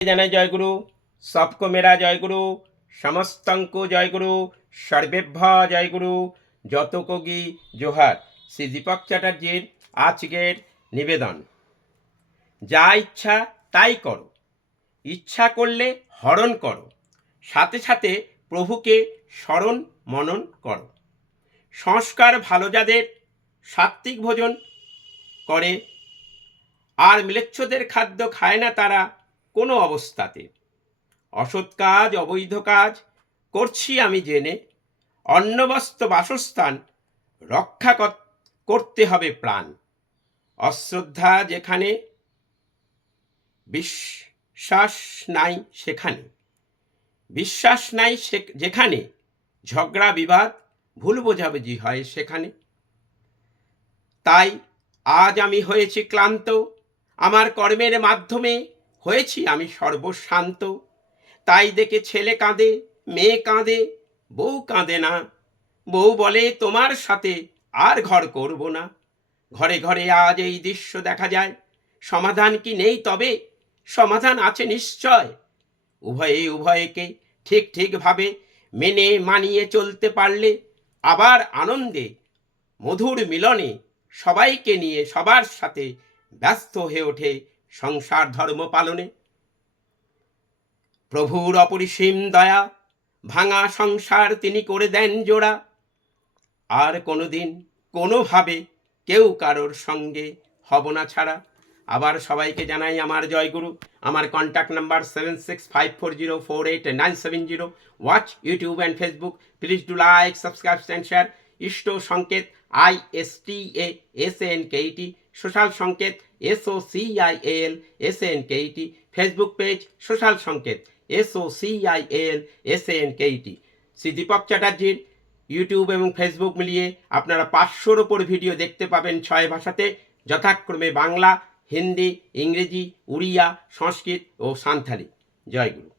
জানাই জয়গুরু, সবকো মেরা জয়গুরু, সমস্তঙ্কো জয়গুরু, সর্বেভ্য জয়গুরু, যত কোগি জোহার। শ্রী দীপক চ্যাটার্জির আজকের নিবেদন। যা ইচ্ছা তাই করো, ইচ্ছা করলে হরণ করো, সাথে সাথে প্রভুকে স্মরণ মনন করো। সংস্কার ভালো যাদের সাত্ত্বিক ভোজন করে, আর ম্লেচ্ছদের খাদ্য খায় না তারা কোনো অবস্থাতে। অসৎ কাজ অবৈধ কাজ করছি আমি জেনে, অন্নবস্ত্র বাসস্থান রক্ষা করতে হবে প্রাণ। অশ্রদ্ধা যেখানে, বিশ্বাস নাই সেখানে, বিশ্বাস নাই যেখানে, ঝগড়া বিবাদ ভুল বোঝাবুঝি হয় সেখানে। তাই আজ আমি হয়েছি ক্লান্ত, আমার কর্মের মাধ্যমে হয়েছি আমি সর্বশান্ত। তাই দেখে ছেলে কাঁদে, মেয়ে কাঁদে, বউ কাঁদে না। বউ বলে তোমার সাথে আর ঘর করব না। ঘরে ঘরে আজ এই দৃশ্য দেখা যায়, সমাধান কি নেই? তবে সমাধান আছে নিশ্চয়। উভয়ে উভয়কে ঠিক ঠিকভাবে মেনে মানিয়ে চলতে পারলে, আবার আনন্দে মধুর মিলনে সবাইকে নিয়ে সবার সাথে ব্যস্ত হয়ে ওঠে সংসার ধর্ম পালনে। প্রভুর অপরিসীম দয়া, ভাঙা সংসার তিনি করে দেন জোড়া। আর কোনোদিন কোনোভাবে কেউ কারোর সঙ্গে হব না ছাড়া। আবার সবাইকে জানাই আমার জয়গুরু। আমার contact number 7654048970। Watch YouTube and Facebook. Please do like, subscribe and share. Ishta Sanket ISTASANKET, social Sanket SOCIALSANKET, Facebook page social Sanket SOCIALSANKET। Shri Dipak চ্যাটার্জির ইউটিউব এবং ফেসবুক মিলিয়ে আপনারা 500-র ওপর ভিডিও দেখতে পাবেন 6 ভাষাতে, যথাক্রমে বাংলা, হিন্দি, ইংরেজি, উড়িয়া, সংস্কৃত ও সাঁওতালি। জয়গুরু।